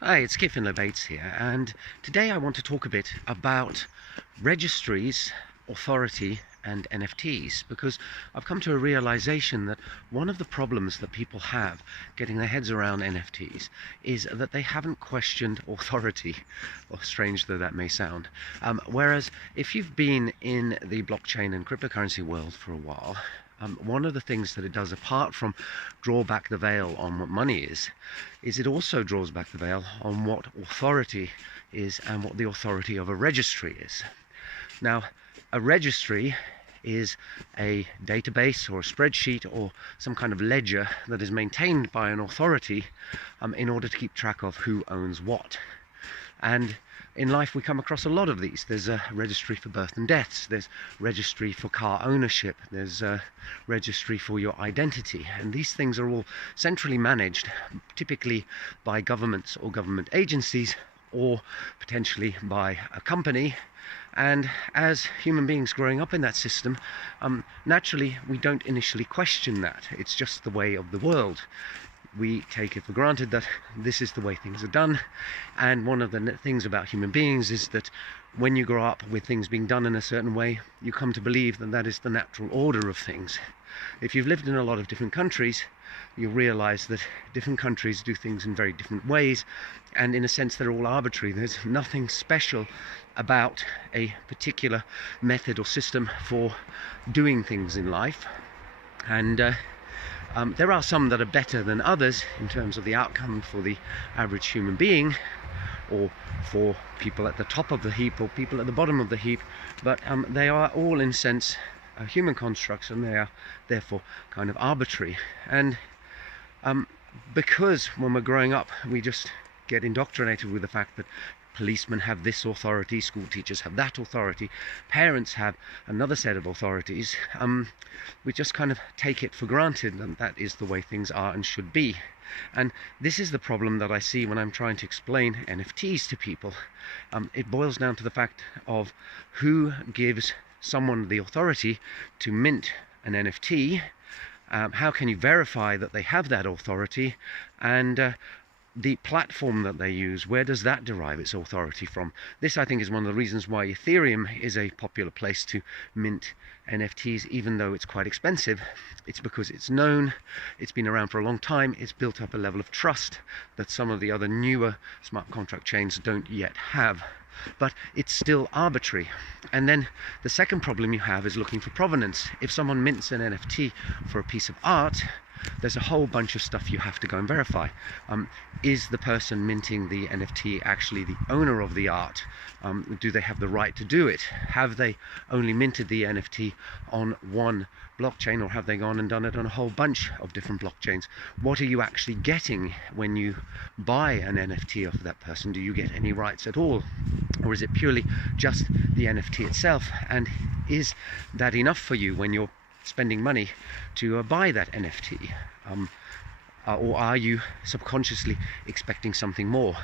Hi, it's Kit Finlay-Bates here, and today I want to talk a bit about registries, authority and NFTs, because I've come to a realization that one of the problems that people have getting their heads around NFTs is that they haven't questioned authority, or strange though that may sound. Whereas if you've been in the blockchain and cryptocurrency world for a while, one of the things that it does, apart from draw back the veil on what money is it also draws back the veil on what authority is and what the authority of a registry is. Now, a registry is a database or a spreadsheet or some kind of ledger that is maintained by an authority in order to keep track of who owns what. And in life we come across a lot of these. There's a registry for birth and deaths, there's registry for car ownership, there's a registry for your identity, and these things are all centrally managed, typically by governments or government agencies, or potentially by a company. And as human beings growing up in that system, naturally we don't initially question that. It's just the way of the world. We take it for granted that this is the way things are done, and one of the things about human beings is that when you grow up with things being done in a certain way, you come to believe that that is the natural order of things. If you've lived in a lot of different countries, you'll realize that different countries do things in very different ways, and in a sense they're all arbitrary. There's nothing special about a particular method or system for doing things in life, and there are some that are better than others in terms of the outcome for the average human being, or for people at the top of the heap or people at the bottom of the heap, but they are all in a sense human constructs, and they are therefore kind of arbitrary. And because when we're growing up we just get indoctrinated with the fact that policemen have this authority, school teachers have that authority, parents have another set of authorities, we just kind of take it for granted that that is the way things are and should be. And this is the problem that I see when I'm trying to explain NFTs to people. It boils down to the fact of who gives someone the authority to mint an NFT, how can you verify that they have that authority, and the platform that they use, where does that derive its authority from? This, I think, is one of the reasons why Ethereum is a popular place to mint NFTs, even though it's quite expensive. It's because it's known, it's been around for a long time, it's built up a level of trust that some of the other newer smart contract chains don't yet have. But it's still arbitrary. And then the second problem you have is looking for provenance. If someone mints an NFT for a piece of art, there's a whole bunch of stuff you have to go and verify. Is the person minting the NFT actually the owner of the art? Do they have the right to do it? Have they only minted the NFT on one blockchain, or have they gone and done it on a whole bunch of different blockchains? What are you actually getting when you buy an NFT of that person? Do you get any rights at all? Or is it purely just the NFT itself? And is that enough for you when you're spending money to buy that NFT? Or are you subconsciously expecting something more?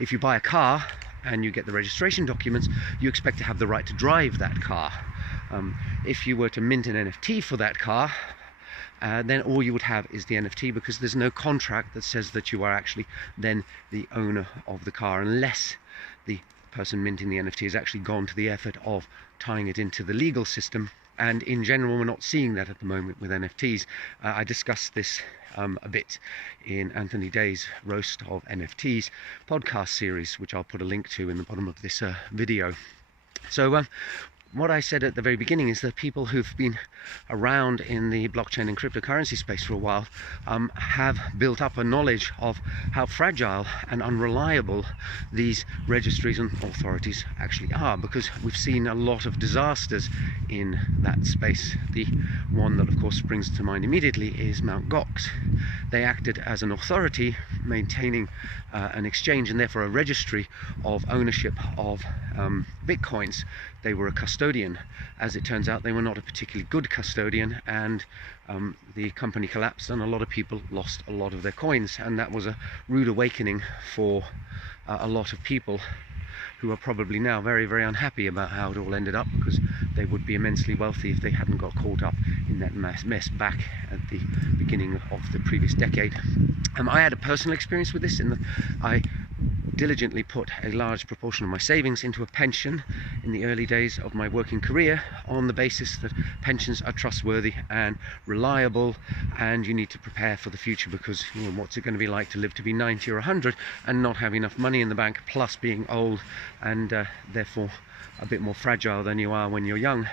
If you buy a car and you get the registration documents, you expect to have the right to drive that car. If you were to mint an NFT for that car, then all you would have is the NFT, because there's no contract that says that you are actually then the owner of the car, unless the person minting the NFT has actually gone to the effort of tying it into the legal system. And in general, we're not seeing that at the moment with NFTs. I discussed this a bit in Anthony Day's Roast of NFTs podcast series, which I'll put a link to in the bottom of this video. So what I said at the very beginning is that people who've been around in the blockchain and cryptocurrency space for a while have built up a knowledge of how fragile and unreliable these registries and authorities actually are, because we've seen a lot of disasters in that space. The one that of course springs to mind immediately is Mt. Gox. They acted as an authority maintaining an exchange and therefore a registry of ownership of bitcoins. They were a custodian. As it turns out, they were not a particularly good custodian, and the company collapsed and a lot of people lost a lot of their coins, and that was a rude awakening for a lot of people who are probably now very, very unhappy about how it all ended up, because they would be immensely wealthy if they hadn't got caught up in that mess back at the beginning of the previous decade. I had a personal experience with this in that I diligently put a large proportion of my savings into a pension in the early days of my working career, on the basis that pensions are trustworthy and reliable, and you need to prepare for the future, because you know, what's it going to be like to live to be 90 or 100 and not have enough money in the bank, plus being old and therefore a bit more fragile than you are when you're young.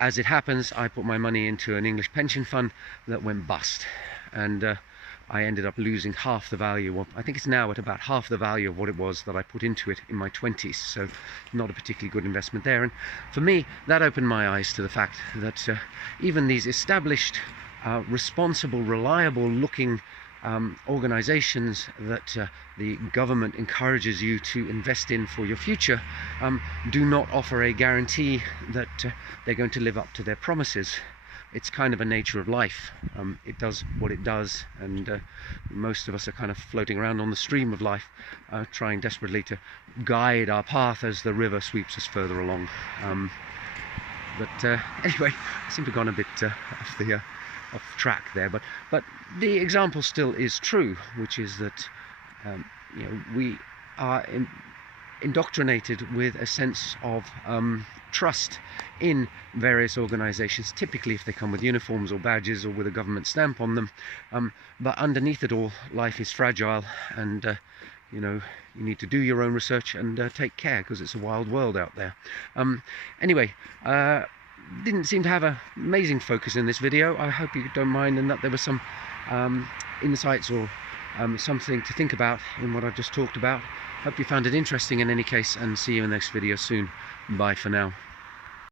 As it happens, I put my money into an English pension fund that went bust, and I ended up losing half the value of, I think it's now at about half the value of what it was that I put into it in my 20s, so not a particularly good investment there. And for me, that opened my eyes to the fact that even these established, responsible, reliable looking organizations that the government encourages you to invest in for your future do not offer a guarantee that they're going to live up to their promises. It's kind of a nature of life. It does what it does, and most of us are kind of floating around on the stream of life, trying desperately to guide our path as the river sweeps us further along. Anyway, I seem to have gone a bit off track there, but the example still is true, which is that you know, we are indoctrinated with a sense of trust in various organizations, typically if they come with uniforms or badges or with a government stamp on them, but underneath it all, life is fragile, and you know, you need to do your own research and take care, because it's a wild world out there. Anyway, didn't seem to have an amazing focus in this video. I hope you don't mind, and that there were some insights or something to think about in what I've just talked about. Hope you found it interesting in any case, and see you in the next video soon. Bye for now.